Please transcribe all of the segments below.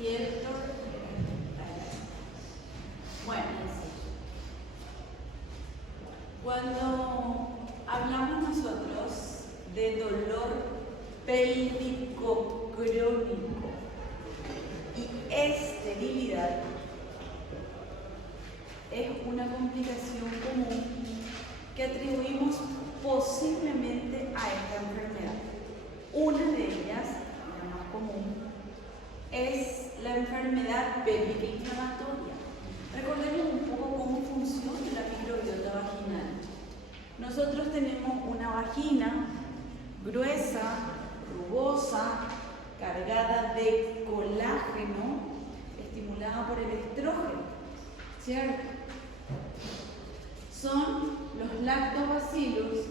Y esto, bueno, cuando hablamos nosotros de dolor pélvico crónico y esterilidad, es una complicación común que atribuimos posiblemente a esta enfermedad. Una de ellas, la más común, es la enfermedad pélvica inflamatoria. Recordemos un poco cómo funciona la microbiota vaginal. Nosotros tenemos una vagina gruesa, rugosa, cargada de colágeno, estimulada por el estrógeno, ¿cierto? Son los lactobacilos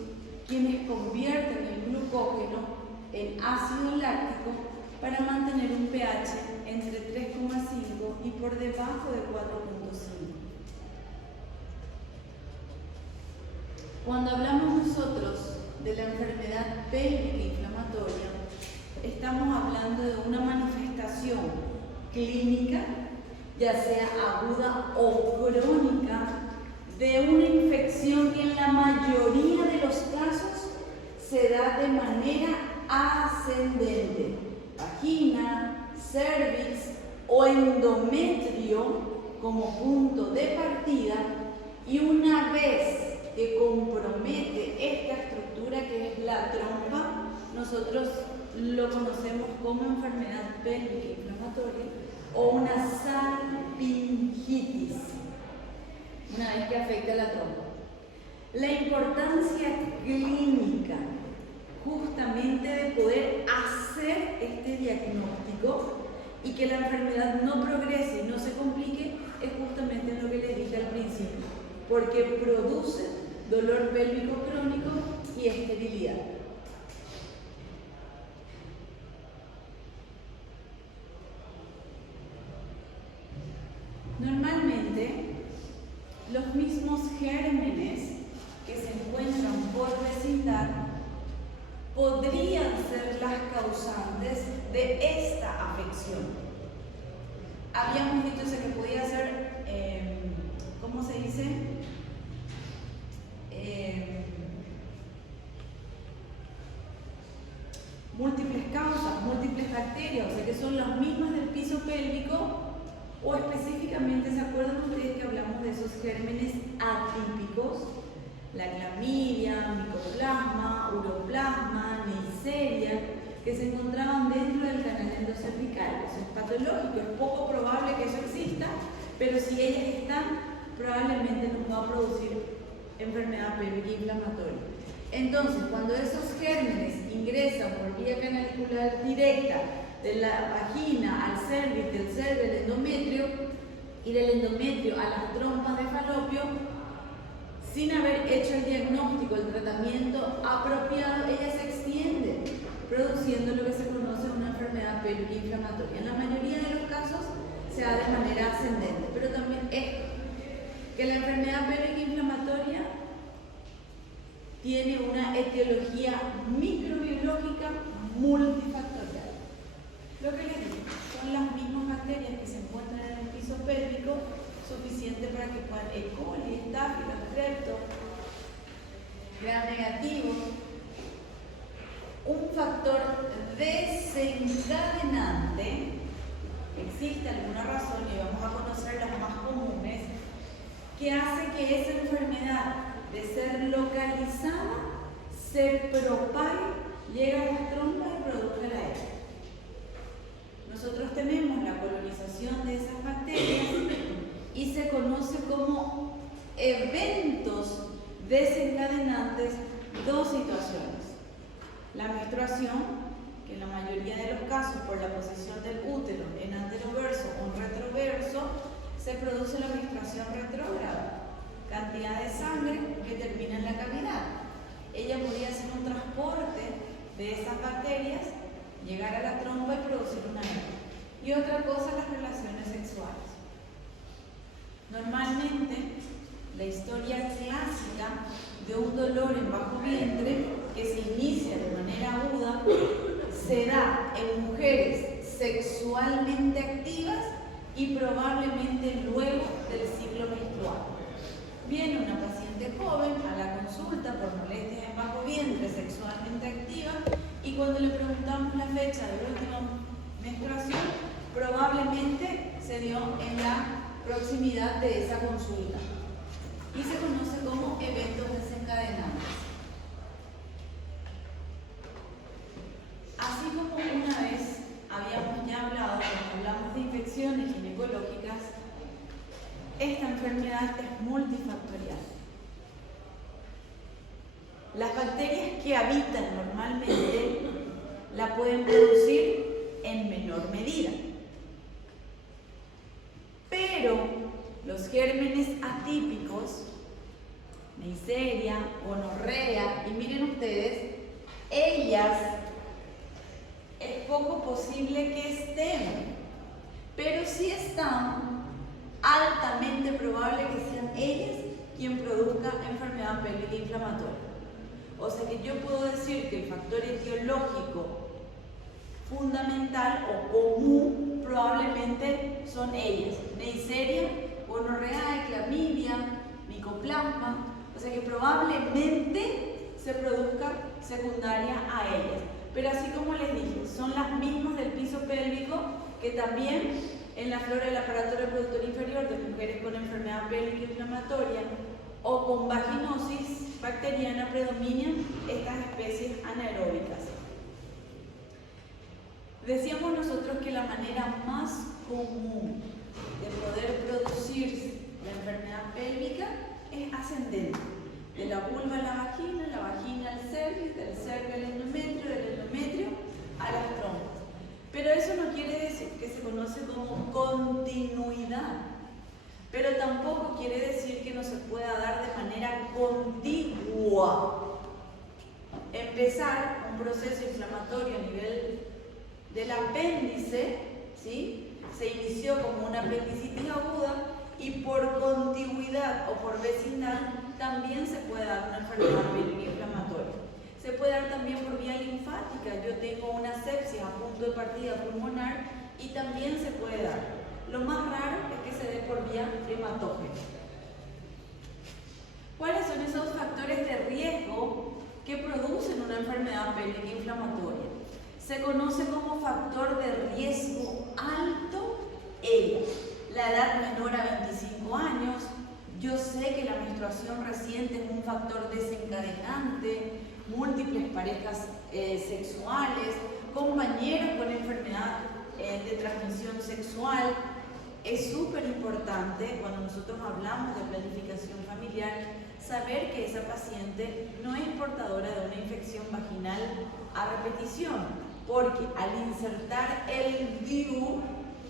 quienes convierten el glucógeno en ácido láctico para mantener un pH entre 3,5 y por debajo de 4,5. Cuando hablamos nosotros de la enfermedad pélvica inflamatoria, estamos hablando de una manifestación clínica, ya sea aguda o crónica, de una infección que en la mayoría de los casos se da de manera ascendente. Vagina, cervix o endometrio como punto de partida, y una vez que compromete esta estructura que es la trompa, nosotros lo conocemos como enfermedad pélvica inflamatoria o una salpingitis, una vez que afecta la trompa. La importancia clínica justamente de poder hacer este diagnóstico y que la enfermedad no progrese y no se complique es justamente lo que les dije al principio, porque produce dolor pélvico crónico y esterilidad. Normalmente, los mismos gérmenes que se encuentran por vecindad podrían ser las causantes de esta afección. Habíamos dicho que podía ser, ¿cómo se dice? Múltiples causas, múltiples bacterias, o sea que son las mismas del piso pélvico, o específicamente, ¿se acuerdan ustedes que hablamos de esos gérmenes atípicos? La clamidia, micoplasma, uroplasma, neisseria, que se encontraban dentro del canal endocervical. Eso es patológico, es poco probable que eso exista, pero si ellas están, probablemente nos va a producir enfermedad pélvica inflamatoria. Entonces, cuando esos gérmenes ingresan por vía canalicular directa de la vagina al cervix, del cervix al endometrio y del endometrio a las trompas de falopio, sin haber hecho el diagnóstico, el tratamiento apropiado, ellas se extienden, produciendo lo que se conoce una enfermedad pélvica inflamatoria. En la mayoría de los casos se da de manera ascendente, pero también es que la enfermedad pélvica inflamatoria tiene una etiología microbiológica multifactorial. Lo que les digo, son las mismas bacterias que se encuentran en el piso pélvico, suficiente para que puedan E. coli, Staphylococcus, Strepto, Gram negativo. Un factor desencadenante, existe alguna razón y vamos a conocer las más comunes, que hace que esa enfermedad, de ser localizada, se propague, llegue a las trompas y produzca la herida. Nosotros tenemos la colonización de esas bacterias y se conoce como eventos desencadenantes dos situaciones. La menstruación, que en la mayoría de los casos por la posición del útero en anteroverso o en retroverso, se produce la menstruación retrógrada, cantidad de sangre que termina en la cavidad. Ella podría hacer un transporte de esas bacterias, llegar a la trompa y producir una herida. Y otra cosa, las relaciones sexuales. Normalmente, la historia clásica de un dolor en bajo vientre que se inicia de manera aguda se da en mujeres sexualmente activas y probablemente luego del ciclo menstrual. Viene una paciente joven a la consulta por molestias en bajo vientre sexualmente activa y cuando le preguntamos la fecha de última menstruación, probablemente se dio en la proximidad de esa consulta y se conoce como eventos desencadenantes. Así como una vez habíamos ya hablado, cuando hablamos de infecciones ginecológicas, esta enfermedad es multifactorial. Las bacterias que habitan normalmente la pueden producir en menor medida. Pero los gérmenes atípicos, Neisseria, gonorrea, y miren ustedes, ellas es poco posible que estén, pero sí están altamente probable que sean ellas quien produzca enfermedad pélvica inflamatoria. O sea que yo puedo decir que el factor etiológico fundamental o común probablemente son ellas: Neisseria, gonorrea, clamidia, micoplasma. O sea que probablemente se produzca secundaria a ellas. Pero así como les dije, son las mismas del piso pélvico que también en la flora del aparato reproductor inferior de mujeres con enfermedad pélvica inflamatoria o con vaginosis bacteriana predominan estas especies anaeróbicas. Decíamos nosotros que la manera más común de poder producir la enfermedad pélvica es ascendente, de la vulva a la vagina al cervix, del cervix al endometrio, del endometrio a las trompas. Pero eso no quiere decir que se conoce como continuidad, pero tampoco quiere decir que no se pueda dar de manera contigua. Empezar un proceso inflamatorio a nivel del apéndice, ¿sí? Se inició como una apendicitis aguda y por contigüidad o por vecindad también se puede dar una enfermedad pélvica inflamatoria. Se puede dar también por vía linfática. Yo tengo una sepsis a punto de partida pulmonar y también se puede dar. Lo más raro es que se dé por vía hematógena. ¿Cuáles son esos factores de riesgo que producen una enfermedad pélvica inflamatoria? Se conoce como factor de riesgo alto ella. La edad menor a 25 años. Yo sé que la menstruación reciente es un factor desencadenante, múltiples parejas sexuales, compañeros con enfermedad de transmisión sexual. Es súper importante cuando nosotros hablamos de planificación familiar saber que esa paciente no es portadora de una infección vaginal a repetición, porque al insertar el DIU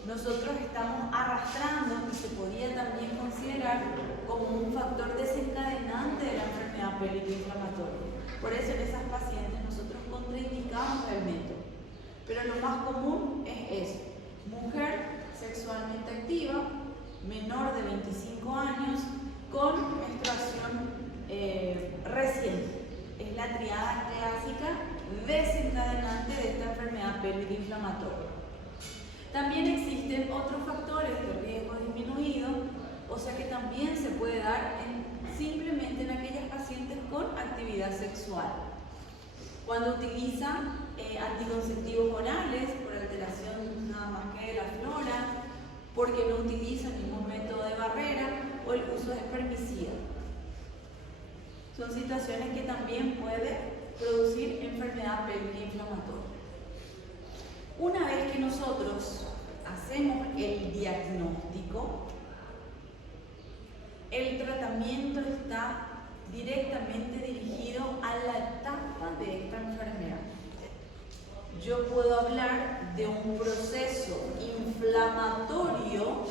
nosotros estamos arrastrando y se podía también considerar como un factor desencadenante de la enfermedad pélvica inflamatoria. Por eso en esas pacientes nosotros contraindicamos el método. Pero lo más común es eso: mujer sexualmente activa, menor de 25 años, con menstruación reciente. Es la triada clásica desencadenante de esta enfermedad pélvica inflamatoria. También existen otros factores de riesgo disminuido, o sea que también se puede dar simplemente en aquellas pacientes con actividad sexual. Cuando utilizan anticonceptivos orales por alteración nada más que de la flora, porque no utilizan ningún método de barrera o el uso de espermicida. Son situaciones que también pueden producir enfermedad pélvica inflamatoria. Una vez que nosotros hacemos el diagnóstico, el tratamiento está directamente dirigido a la etapa de esta enfermedad. Yo puedo hablar de un proceso inflamatorio,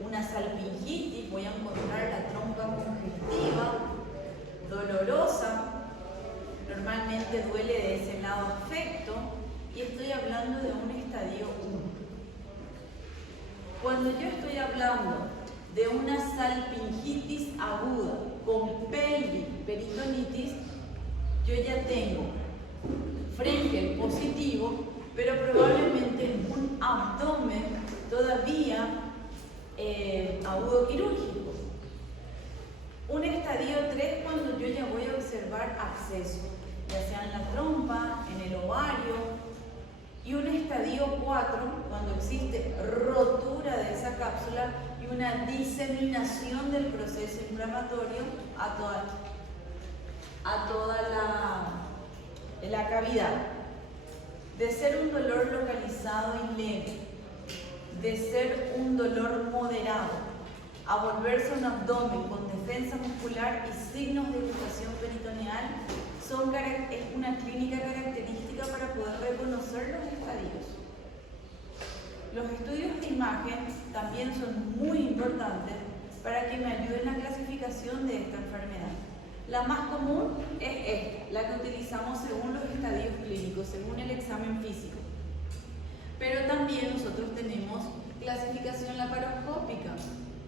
una salpingitis, voy a encontrar la trompa congestiva, dolorosa, normalmente duele de ese lado afecto, y estoy hablando de un estadio 1. Cuando yo estoy hablando de una salpingitis aguda con peritonitis, yo ya tengo Frenkel positivo, pero probablemente un agudo quirúrgico. Un estadio 3 cuando yo ya voy a observar absceso, ya sea en la trompa, en el ovario. Y un estadio 4 cuando existe rotura de esa cápsula y una diseminación del proceso inflamatorio a toda la cavidad. De ser un dolor localizado y leve, de ser un dolor moderado, a volverse un abdomen con defensa muscular y signos de irritación peritoneal, es una clínica característica para poder reconocer los estadios. Los estudios de imagen también son muy importantes para que me ayuden en la clasificación de esta enfermedad. La más común es esta, la que utilizamos según los estadios clínicos, según el examen físico. Pero también nosotros tenemos clasificación laparoscópica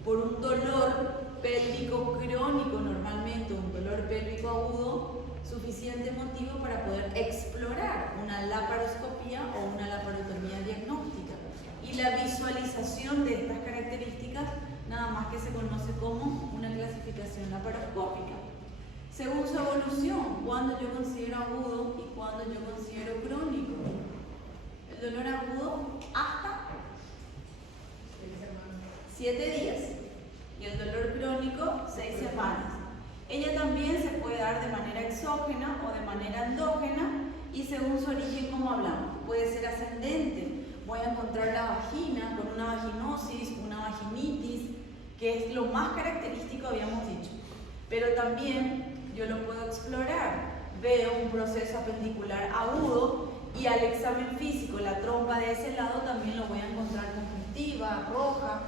por un dolor pélvico crónico, normalmente un dolor pélvico agudo, suficiente motivo para poder explorar una laparoscopía o una laparotomía diagnóstica. Y la visualización de estas características nada más que se conoce como una clasificación laparoscópica. Según su evolución, cuando yo considero agudo y cuando yo considero crónico. El dolor agudo hasta 7 días y el dolor crónico 6 semanas. Ella también se puede dar de manera exógena o de manera endógena y según su origen, como hablamos, puede ser ascendente. Voy a encontrar la vagina con una vaginosis, una vaginitis, que es lo más característico, habíamos dicho. Pero también yo lo puedo explorar. Veo un proceso apendicular agudo y al examen físico, la trompa de ese lado también lo voy a encontrar conjuntiva, roja.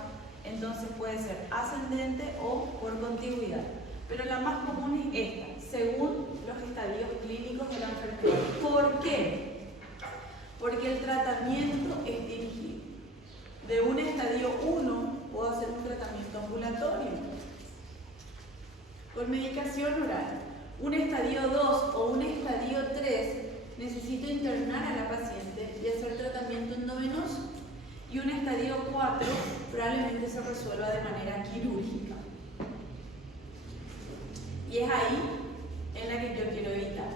Entonces puede ser ascendente o por contigüidad. Pero la más común es esta, según los estadios clínicos de la enfermedad. ¿Por qué? Porque el tratamiento es dirigido. De un estadio 1 puedo hacer un tratamiento ambulatorio con medicación oral. Un estadio 2 o un estadio 3 necesito internar a la paciente y hacer tratamiento endovenoso. Y un estadio 4 probablemente se resuelva de manera quirúrgica. Y es ahí en la que yo quiero evitar.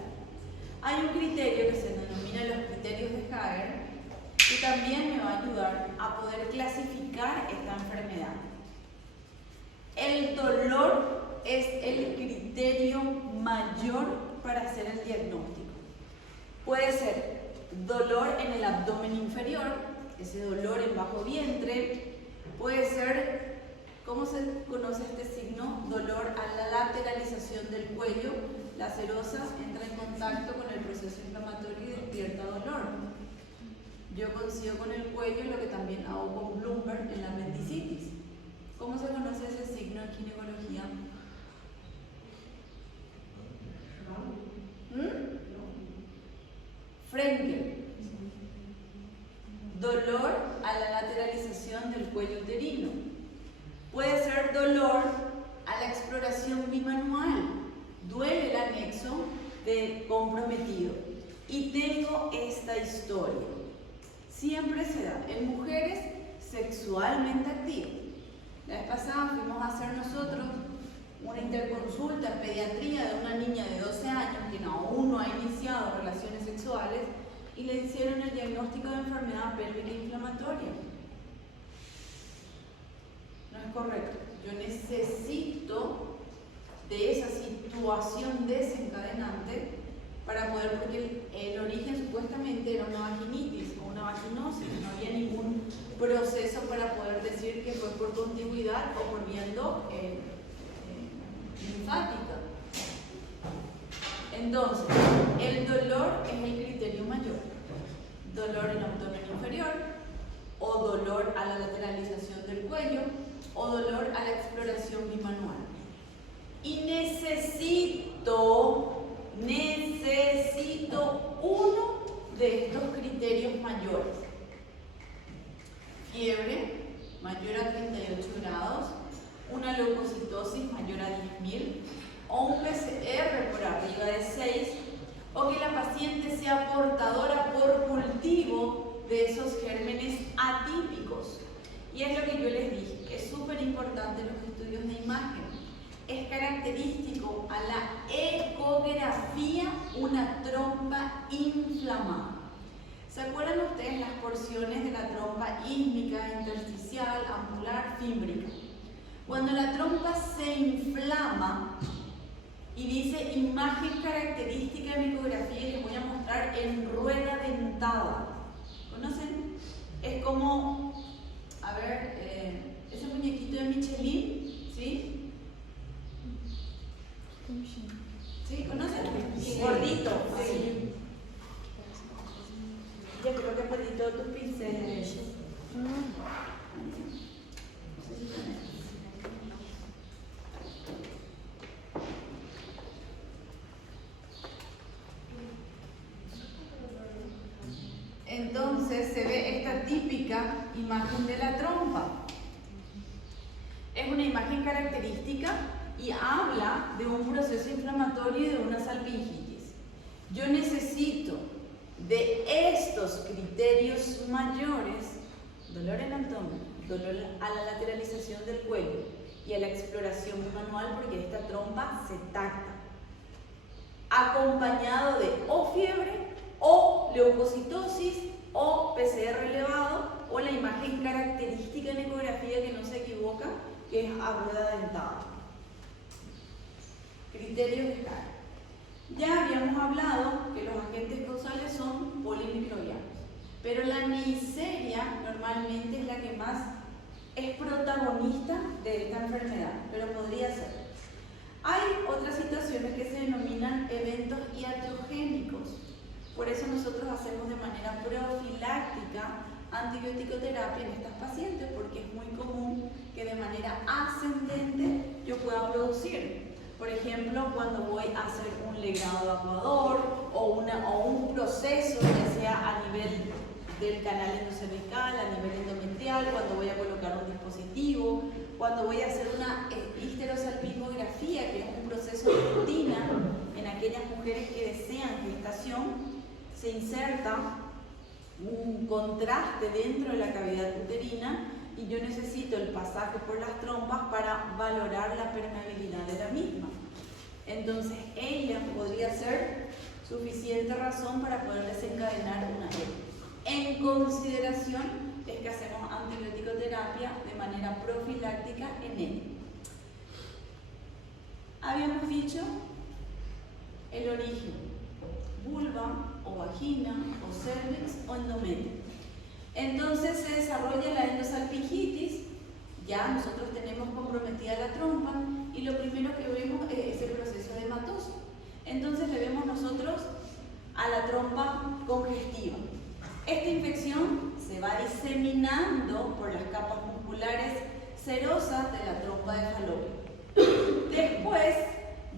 Hay un criterio que se denomina los criterios de Hager que también me va a ayudar a poder clasificar esta enfermedad. El dolor es el criterio mayor para hacer el diagnóstico. Puede ser dolor en el abdomen inferior, ese dolor en bajo vientre, puede ser, ¿cómo se conoce este signo? Dolor a la lateralización del cuello, la serosa entra en contacto con el proceso inflamatorio y despierta dolor. Yo coincido con el cuello, lo que también hago con Bloomberg en la apendicitis. ¿Cómo se conoce ese signo en ginecología? Frenkel. Dolor a la lateralización del cuello uterino. Puede ser dolor a la exploración bimanual. Duele el anexo de comprometido. Y tengo esta historia. Siempre se da en mujeres sexualmente activas. La vez pasada fuimos a hacer nosotros una interconsulta en pediatría de una niña de 12 años que aún no ha iniciado relaciones sexuales y le hicieron el diagnóstico de enfermedad pélvica inflamatoria. No es correcto. Yo necesito de esa situación desencadenante para poder, porque el origen supuestamente era una vaginitis o una vaginosis, no había ningún proceso para poder decir que fue por contigüidad o por vía linfática. Entonces, el dolor es el criterio mayor. Dolor en abdomen inferior, o dolor a la lateralización del cuello, o dolor a la exploración bimanual. Y necesito uno de estos criterios mayores. Fiebre mayor a 38 grados, una leucocitosis mayor a 10.000 o un PCR por arriba de 6 o que la paciente sea portadora por cultivo de esos gérmenes atípicos. Y es lo que yo les dije, es súper importante los estudios de imagen. Es característico a la ecografía una trompa inflamada. ¿Se acuerdan ustedes las porciones de la trompa ísmica, intersticial, ampular, fímbrica? Cuando la trompa se inflama y dice imagen característica en ecografía, les voy a mostrar en rueda dentada. ¿Conocen? Es como, a ver, ese muñequito de Michelin, ¿sí? ¿Sí? ¿Conocen? Sí. Gordito. Sí. Yo creo que perdí todos tus pinceles. Entonces se ve esta típica imagen de la trompa. Es una imagen característica y habla de un proceso inflamatorio y de una salpingitis. Yo necesito de estos criterios mayores: dolor en el abdomen, dolor a la lateralización del cuello y a la exploración manual, porque esta trompa se tacta, acompañado de o fiebre, o leucocitosis, o PCR elevado, o la imagen característica en ecografía que no se equivoca, que es a rueda dentada. Criterios de Gall. Ya habíamos hablado que los agentes causales son polimicrobianos, pero la Neisseria normalmente es la que más es protagonista de esta enfermedad, pero podría ser. Hay otras situaciones que se denominan eventos iatrogénicos. Por eso nosotros hacemos de manera profiláctica antibiótico-terapia en estas pacientes, porque es muy común que de manera ascendente yo pueda producir. Por ejemplo, cuando voy a hacer un legrado evacuador o un proceso, ya sea a nivel del canal endocervical, a nivel endometrial, cuando voy a colocar un dispositivo, cuando voy a hacer una histerosalpingografía, que es un proceso de rutina en aquellas mujeres que desean gestación, se inserta un contraste dentro de la cavidad uterina y yo necesito el pasaje por las trompas para valorar la permeabilidad de la misma. Entonces, ella podría ser suficiente razón para poder desencadenar una hernia. En consideración es que hacemos antibiótico-terapia de manera profiláctica en ella. Habíamos dicho el origen: vulva o vagina o cervix o endometrio. Entonces se desarrolla la endosalpingitis, ya nosotros tenemos comprometida la trompa y lo primero que vemos es el proceso de hematoso. Entonces le vemos nosotros a la trompa congestiva. Esta infección se va diseminando por las capas musculares serosas de la trompa de falopio. Después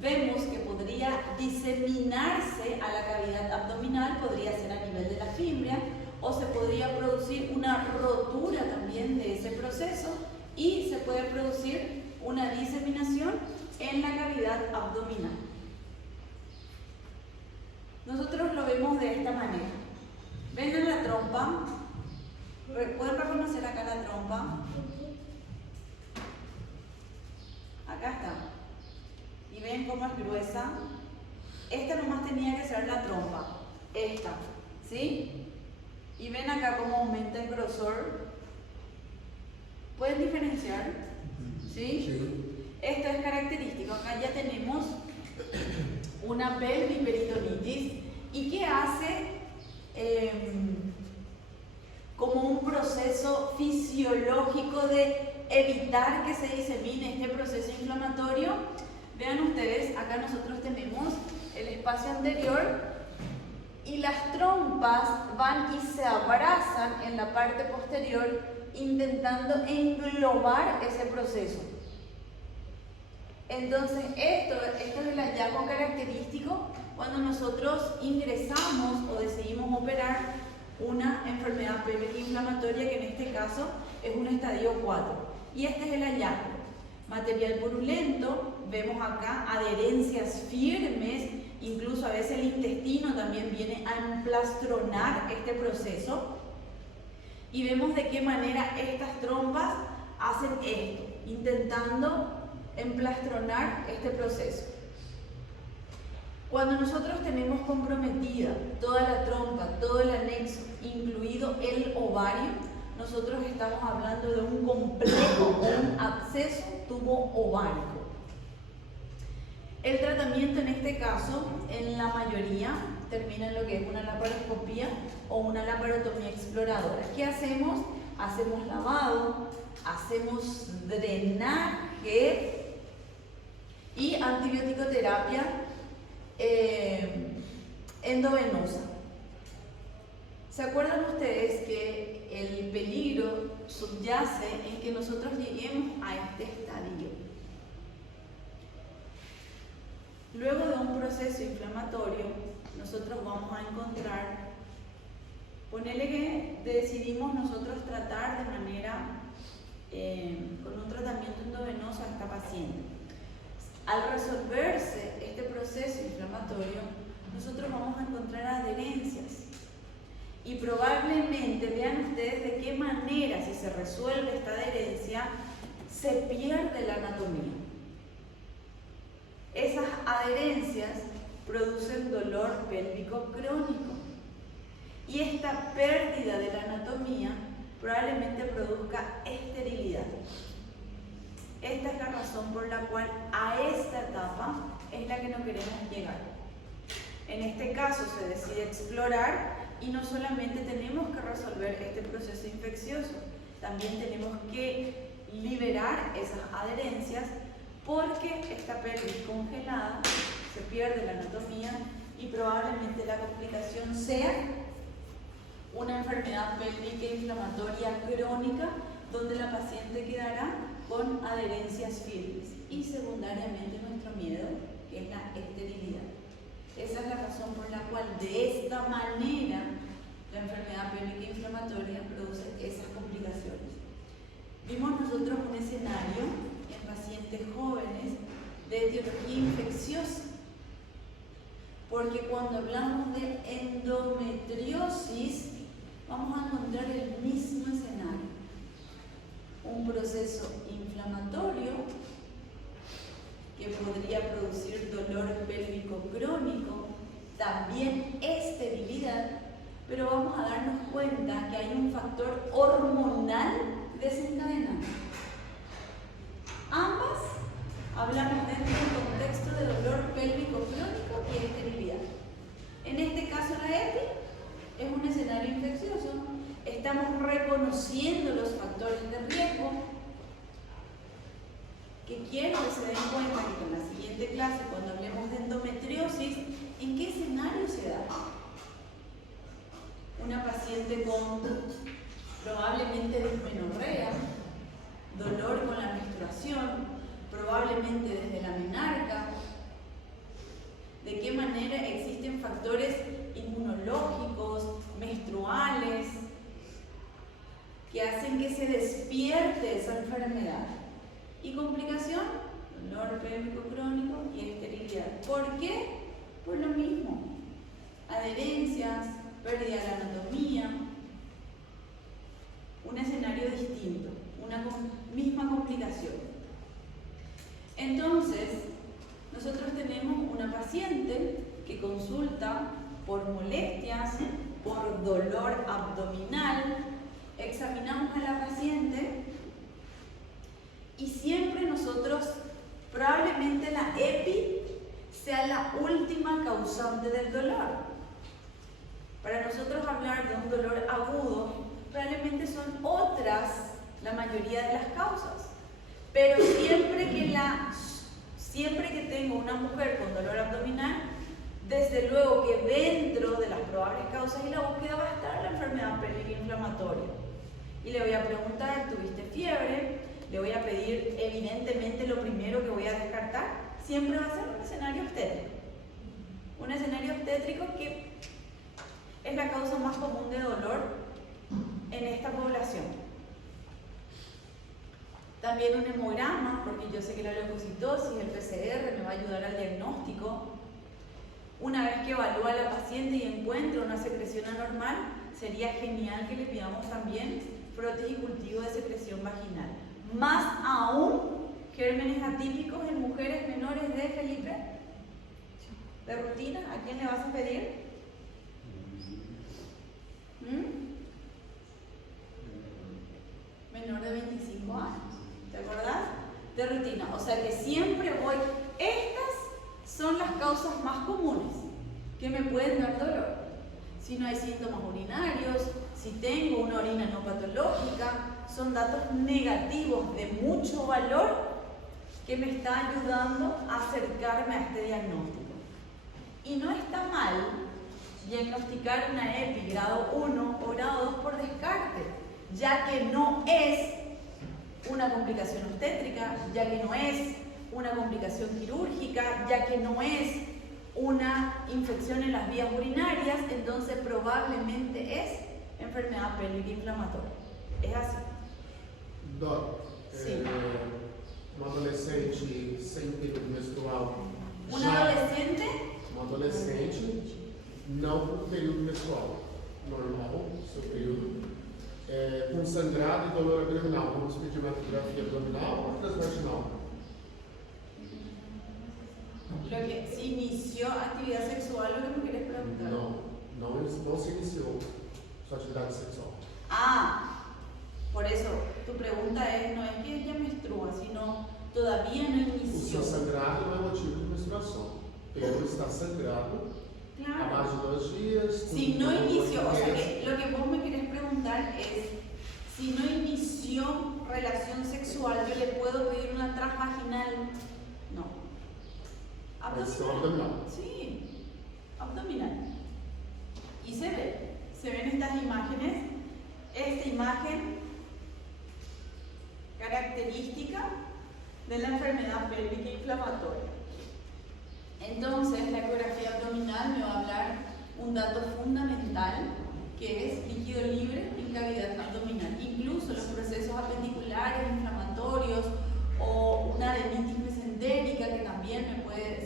vemos que podría diseminarse a la cavidad abdominal, podría ser a nivel de la fimbria, o se podría producir una rotura también de ese proceso y se puede producir una diseminación en la cavidad abdominal. Nosotros lo vemos de esta manera. ¿Ven en la trompa? ¿Pueden reconocer acá la trompa? Acá está. ¿Y ven cómo es gruesa? Esta nomás tenía que ser la trompa. Esta, ¿sí? Y ven acá cómo aumenta el grosor. ¿Pueden diferenciar? ¿Sí? Sí. Esto es característico. Acá ya tenemos una pelviperitonitis. ¿Y qué hace? Como un proceso fisiológico de evitar que se disemine este proceso inflamatorio. Vean ustedes, acá nosotros tenemos el espacio anterior y las trompas van y se abrazan en la parte posterior intentando englobar ese proceso. Entonces esto es el hallazgo característico cuando nosotros ingresamos o decidimos operar una enfermedad pélvica inflamatoria, que en este caso es un estadio 4. Y este es el hallazgo. Material purulento, vemos acá adherencias firmes, incluso a veces el intestino también viene a emplastronar este proceso. y vemos de qué manera estas trompas hacen esto, intentando emplastronar este proceso. Cuando nosotros tenemos comprometida toda la trompa, todo el anexo, incluido el ovario, nosotros estamos hablando de un complejo o un absceso tubo-ovárico. El tratamiento en este caso, en la mayoría, termina en lo que es una laparoscopía o una laparotomía exploradora. ¿Qué hacemos? Hacemos lavado, hacemos drenaje y antibiótico-terapia endovenosa. ¿Se acuerdan ustedes que el peligro subyace en que nosotros lleguemos a este estadio? Luego de un proceso inflamatorio, nosotros vamos a encontrar, ponele que decidimos nosotros tratar de manera, con un tratamiento endovenoso a esta paciente. Al resolverse este proceso inflamatorio, nosotros vamos a encontrar adherencias. Y probablemente vean ustedes de qué manera, si se resuelve esta adherencia, se pierde la anatomía. Esas adherencias producen dolor pélvico crónico. Y esta pérdida de la anatomía probablemente produzca esterilidad. Esta es la razón por la cual a esta etapa es la que no queremos llegar. En este caso se decide explorar y no solamente tenemos que resolver este proceso infeccioso, también tenemos que liberar esas adherencias porque esta pelvis congelada se pierde la anatomía y probablemente la complicación sea una enfermedad pélvica inflamatoria crónica donde la paciente quedará con adherencias firmes y secundariamente nuestro miedo, que es la esterilidad. Esa es la razón por la cual de esta manera la enfermedad pélvica inflamatoria produce esas complicaciones. Vimos nosotros un escenario en pacientes jóvenes de etiología infecciosa, porque cuando hablamos de endometriosis vamos a encontrar el mismo escenario. Un proceso inflamatorio que podría producir dolor pélvico crónico, también esterilidad, pero vamos a darnos cuenta que hay un factor hormonal desencadenante. Ambas hablamos dentro del contexto de dolor pélvico crónico y esterilidad. En este caso la EPI es un escenario infeccioso. Estamos reconociendo los factores de riesgo, que quiero que se den cuenta que en la siguiente clase, cuando hablemos de endometriosis, ¿en qué escenario se da? Una paciente con probablemente dismenorrea, dolor con la menstruación, probablemente desde la menarca. ¿De qué manera existen factores inmunológicos, menstruales, que hacen que se despierte esa enfermedad? Y complicación, dolor pélvico crónico y esterilidad. ¿Por qué? Por lo mismo. Adherencias, pérdida de la anatomía, un escenario distinto, una misma complicación. Entonces, nosotros tenemos una paciente que consulta por molestias, por dolor abdominal, examinamos a la paciente y siempre nosotros, probablemente la EPI sea la última causante del dolor. Para nosotros hablar de un dolor agudo, probablemente son otras la mayoría de las causas. Pero siempre que tengo una mujer con dolor abdominal, desde luego que dentro de las probables causas y la búsqueda va a estar la enfermedad pélvica inflamatoria. Y le voy a preguntar, ¿tuviste fiebre? Le voy a pedir, evidentemente, lo primero que voy a descartar siempre va a ser un escenario obstétrico. Un escenario obstétrico que es la causa más común de dolor en esta población. También un hemograma, porque yo sé que la leucocitosis, el PCR me va a ayudar al diagnóstico. Una vez que evalúa a la paciente y encuentra una secreción anormal, sería genial que le pidamos también frotis y cultivo de secreción vaginal. Más aún, gérmenes atípicos en mujeres menores de Felipe. ¿De rutina? ¿A quién le vas a pedir? Menor de 25 años. ¿Te acordás? De rutina. O sea que siempre voy. Estas son las causas más comunes que me pueden dar dolor. Si no hay síntomas urinarios, si tengo una orina no patológica, son datos negativos de mucho valor que me está ayudando a acercarme a este diagnóstico. Y no está mal diagnosticar una EPI grado 1 o grado 2 por descarte, ya que no es una complicación obstétrica, ya que no es una complicación quirúrgica, ya que no es una infección en las vías urinarias, entonces probablemente es enfermedad pélvica inflamatoria. Es así. Doc, sí. Um adolescente sem período menstrual. ¿Un adolescente? Um adolescente não com período menstrual normal, seu período, com sangrado e dolor abdominal. Vamos pedir uma ecografia abdominal ou transvaginal? Lo que se inició actividad sexual, lo que me querés preguntar. Não se iniciou sua atividade sexual. Por eso tu pregunta es, no es que ella menstrua, sino todavía no inició. O seu sangrado não é motivo de menstruação. Pero está sangrado claro. Há mais de 2 dias. Si no inició, o sea que lo que vos me querés preguntar es, si no inició relación sexual, yo le puedo pedir una transvaginal. No. Abdominal. Sí, abdominal. Y se ven estas imágenes. Esta imagen característica de la enfermedad pélvica inflamatoria. Entonces, la ecografía abdominal me va a hablar un dato fundamental que es líquido libre en cavidad abdominal. Incluso los procesos apendiculares, inflamatorios o una adenitis mesentérica que también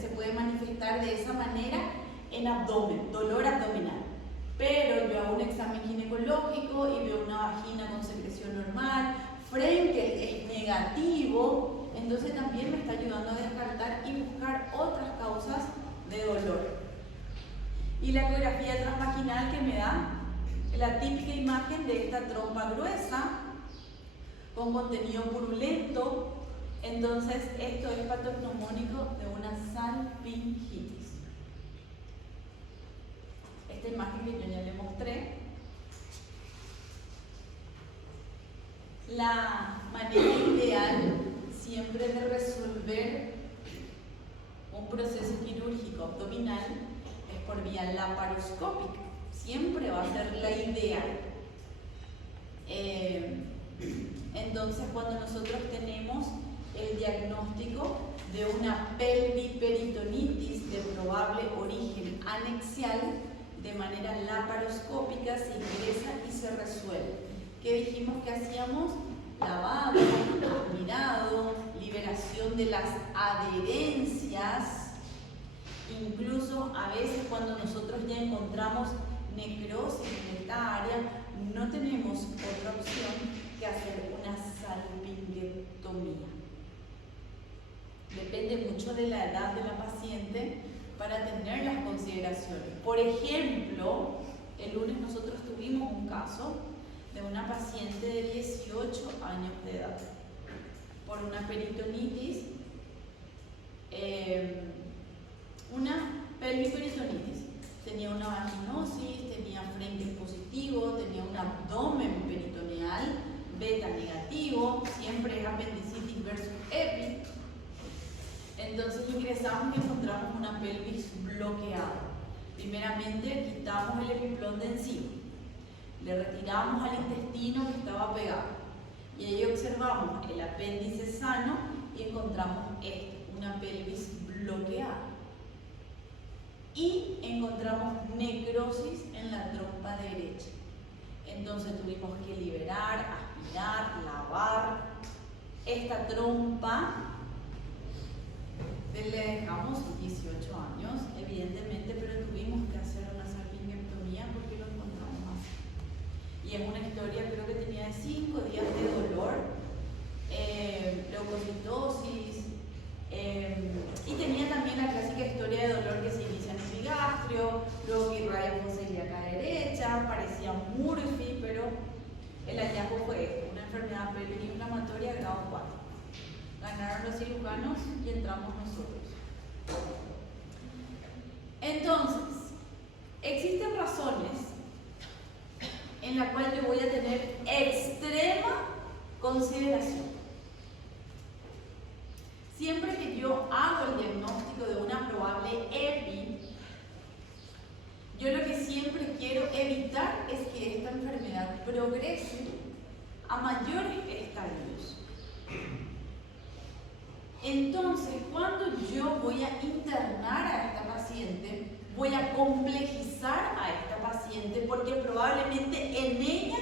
se puede manifestar de esa manera en abdomen, dolor abdominal. Pero yo hago un examen ginecológico y veo una vagina con secreción normal, Frenkel es negativo, entonces también me está ayudando a descartar y buscar otras causas de dolor. Y la ecografía transvaginal que me da la típica imagen de esta trompa gruesa con contenido purulento. Entonces esto es patognomónico de una salpingitis. Esta imagen que yo ya le mostré. La manera ideal siempre de resolver un proceso quirúrgico abdominal es por vía laparoscópica. Siempre va a ser la ideal. Entonces, cuando nosotros tenemos el diagnóstico de una pelviperitonitis de probable origen anexial, de manera laparoscópica se ingresa y se resuelve. ¿Qué dijimos que hacíamos? Lavado, aspirado, liberación de las adherencias. Incluso a veces cuando nosotros ya encontramos necrosis en esta área, no tenemos otra opción que hacer una salpingectomía. Depende mucho de la edad de la paciente para tener las consideraciones. Por ejemplo, el lunes nosotros tuvimos un caso de una paciente de 18 años de edad por una peritonitis, una pelviperitonitis. Tenía una vaginosis, tenía Frenkel positivo, tenía un abdomen peritoneal beta negativo, siempre es apendicitis versus epi. Entonces ingresamos y encontramos una pelvis bloqueada. Primeramente quitamos el epiplón de encima, le retiramos al intestino que estaba pegado y ahí observamos el apéndice sano y encontramos una pelvis bloqueada. Y encontramos necrosis en la trompa derecha. Entonces tuvimos que liberar, aspirar, lavar esta trompa. Le dejamos 18 años, evidentemente, pero tuvimos que hacer una salpingectomía porque lo encontramos así. Y es una historia, creo que tenía de 5 pélvica inflamatoria grado 4. Ganaron los cirujanos y entramos nosotros. Entonces, existen razones en las cuales yo voy a tener extrema consideración. Siempre que yo hago el diagnóstico de una probable EPI, yo lo que siempre quiero evitar es que esta enfermedad progrese a mayores estadios. Entonces, cuando yo voy a internar a esta paciente, voy a complejizar a esta paciente porque probablemente en ella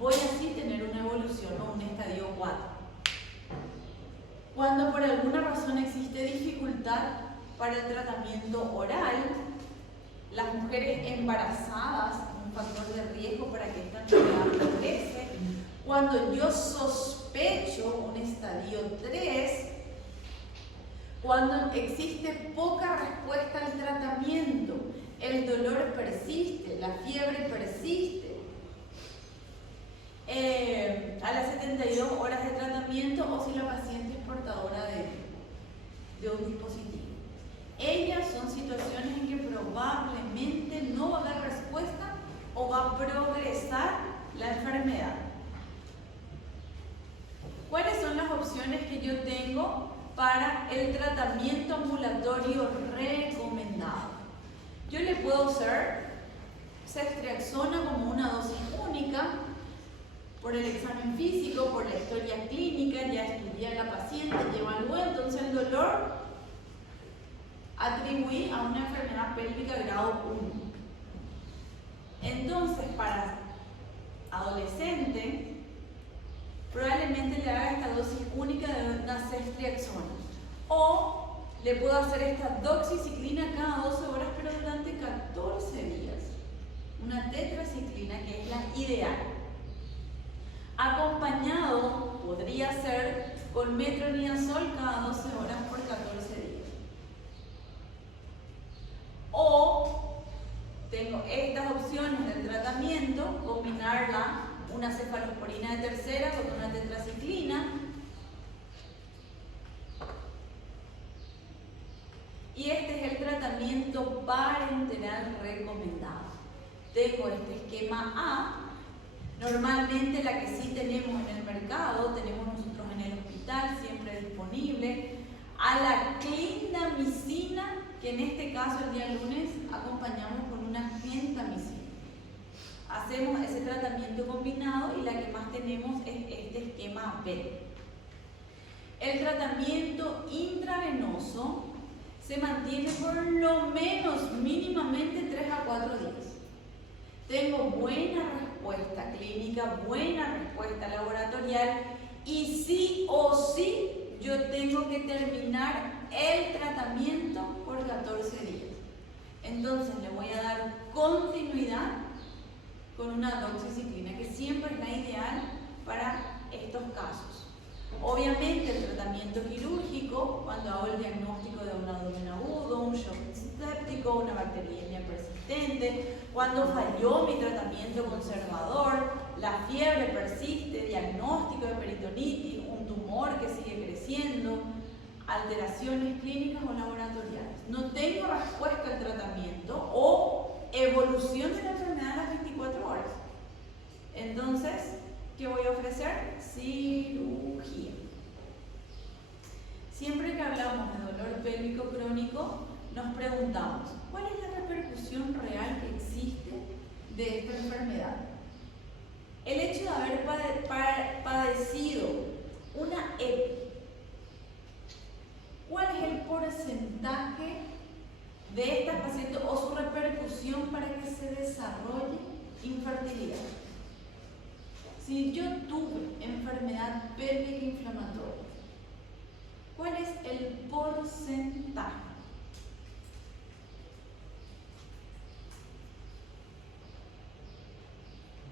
voy así tener una evolución o un estadio 4. Cuando por alguna razón existe dificultad para el tratamiento oral, las mujeres embarazadas, un factor de riesgo para que esta enfermedad progrese. Cuando yo sospecho un estadio 3, cuando existe poca respuesta al tratamiento, el dolor persiste, la fiebre persiste. A las 72 horas de tratamiento o si la paciente es portadora de un dispositivo. Ellas son situaciones en que probablemente no va a haber respuesta o va a progresar la enfermedad. ¿Cuáles son las opciones que yo tengo para el tratamiento ambulatorio recomendado? Yo le puedo hacer ceftriaxona como una dosis única. Por el examen físico, por la historia clínica, ya estudié a la paciente, ya evalué, entonces el dolor atribuí a una enfermedad pélvica grado 1. Entonces, para adolescente, probablemente le haga esta dosis única de una ceftriaxona. O le puedo hacer esta doxiciclina cada 12 horas, pero durante 14 días. Una tetraciclina que es la ideal. Acompañado podría ser con metronidazol cada 12 horas por 14 días. O tengo estas opciones del tratamiento, combinarla, una cefalosporina de tercera con una tetraciclina. Y este es el tratamiento parenteral recomendado. Tengo este esquema A. Normalmente la que sí tenemos en el mercado, tenemos nosotros en el hospital, siempre disponible, a la clindamicina, que en este caso el día lunes acompañamos con una gentamicina. Hacemos ese tratamiento combinado y la que más tenemos es este esquema B. El tratamiento intravenoso se mantiene por lo menos mínimamente 3 a 4 días. Tengo buena respuesta clínica, buena respuesta laboratorial y sí o sí yo tengo que terminar el tratamiento por 14 días. Entonces le voy a dar continuidad con una doxiciclina, que siempre es la ideal para estos casos. Obviamente el tratamiento quirúrgico, cuando hago el diagnóstico de un abdomen agudo, un shock séptico, una bacteriemia persistente, cuando falló mi tratamiento conservador, la fiebre persiste, diagnóstico de peritonitis, un tumor que sigue creciendo, alteraciones clínicas o laboratoriales. No tengo respuesta al tratamiento o evolución de la enfermedad a las 24 horas. Entonces, ¿qué voy a ofrecer? Cirugía. Siempre que hablamos de dolor pélvico crónico, nos preguntamos, ¿cuál es la repercusión real que existe de esta enfermedad? El hecho de haber padecido una EPI, ¿cuál es el porcentaje de estas pacientes o su repercusión para que se desarrolle infertilidad? Si yo tuve enfermedad pélvica inflamatoria, ¿cuál es el porcentaje?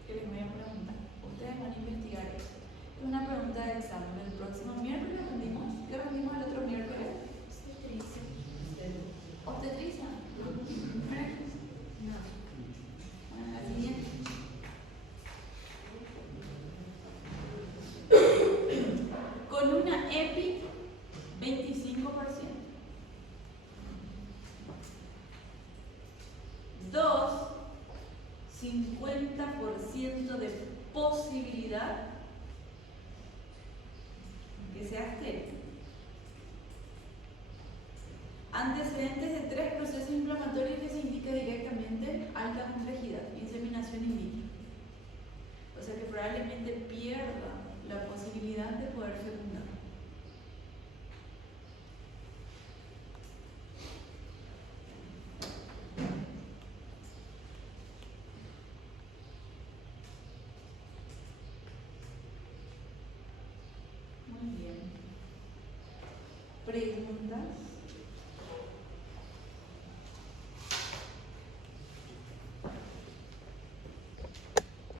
Que les voy a preguntar. Ustedes van a investigar esto. Es una pregunta de examen. El próximo miércoles rendimos. ¿Qué rendimos el otro miércoles? ¿Obstetricia? No. Bueno, la siguiente. necesariamente pierda la posibilidad de poder fecundar. Muy bien. ¿Preguntas?